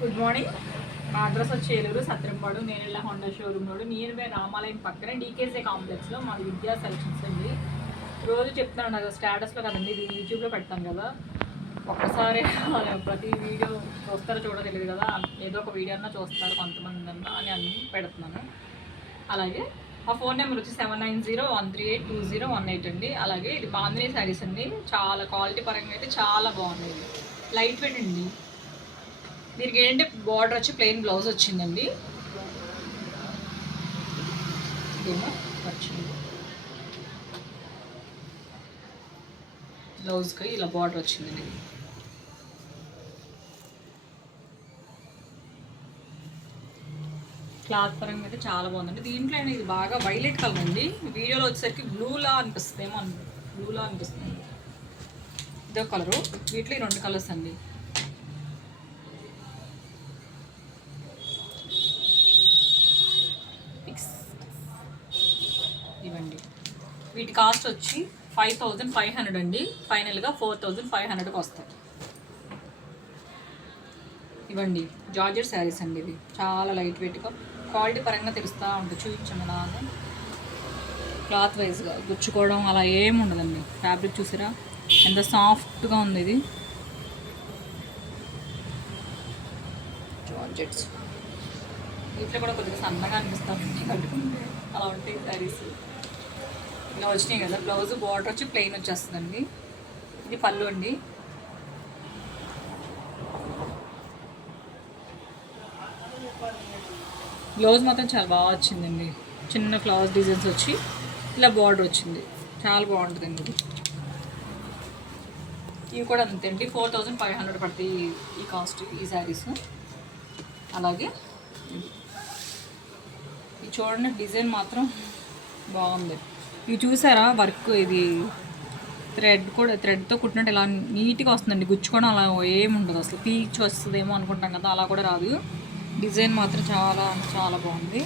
Good morning. మా address వచ్చి Eluru Satrampadu Nerella Honda showroom road near by రామాలయం పక్కన డీకేసీ కాంప్లెక్స్లో మాది విద్యా సెలక్షన్స్ అండి. రోజు చెప్తాను కదా స్టేటస్లో కదండి, ఇది యూట్యూబ్లో పెడతాను కదా, ఒక్కసారి ప్రతి వీడియో చూస్తారో చూడో తెలియదు కదా, ఏదో ఒక వీడియో అన్నా చూస్తారు కొంతమంది అన్నా అని అన్నీ పెడుతున్నాను. అలాగే మా ఫోన్ నెంబర్ వచ్చి 7901382018 అండి. అలాగే ఇది బాందినీ శారీస్ అండి, చాలా క్వాలిటీ పరంగా అయితే చాలా బాగుంది. లైట్ వెయిట్ అండి. దీనికి ఏంటంటే బార్డర్ వచ్చి ప్లెయిన్ బ్లౌజ్ వచ్చిందండి. బ్లౌజ్కి ఇలా బార్డర్ వచ్చిందండి. క్లాత్ పరంగా అయితే చాలా బాగుందండి. దీంట్లో ఇది బాగా వైలెట్ కలర్ అండి, వీడియోలో వచ్చేసరికి బ్లూలా అనిపిస్తుంది, బ్లూలా అనిపిస్తుంది. ఇదో కలరు, వీటిలో 2 కలర్స్ అండి. ఇవ్వండి, వీటి కాస్ట్ వచ్చి 5500 అండి. ఫైనల్గా 4500కి వస్తాయి. ఇవ్వండి జార్జెట్ శారీస్ అండి, ఇవి చాలా లైట్ వెయిట్గా క్వాలిటీ పరంగా తెలుస్తూ ఉంటుంది. చూపించండి అలాగా, క్లాత్ వైజ్గా గుచ్చుకోవడం అలా ఏమి ఉండదండి. ఫ్యాబ్రిక్ చూసారా ఎంత సాఫ్ట్గా ఉంది. ఇది జార్జెట్స్, వీటిలో కూడా కొద్దిగా సన్నగా అనిపిస్తామండి కట్టుకుంటే, అలా ఉంటాయి శారీస్. ఇలా వచ్చినాయి కదా, బ్లౌజ్ బార్డర్ వచ్చి ప్లెయిన్ వచ్చేస్తుందండి. ఇది పళ్ళు అండి. బ్లౌజ్ మాత్రం చాలా బాగా వచ్చిందండి, చిన్న ఫ్లవర్స్ డిజైన్స్ వచ్చి ఇలా బార్డర్ వచ్చింది, చాలా బాగుంటుందండి. ఇది ఇవి కూడా అంతే అండి, 4500 పడతాయి ఈ కాస్ట్, ఈ శారీస్. అలాగే ఇది చూడండి, డిజైన్ మాత్రం బాగుంది. ఇవి చూసారా వర్క్, ఇది థ్రెడ్ కూడా థ్రెడ్తో కుట్టినట్టు ఇలా నీట్గా వస్తుందండి. గుచ్చుకోవడం అలా ఏముండదు, అసలు పీచ్ వస్తుందేమో అనుకుంటాం కదా, అలా కూడా రాదు. డిజైన్ మాత్రం చాలా చాలా బాగుంది.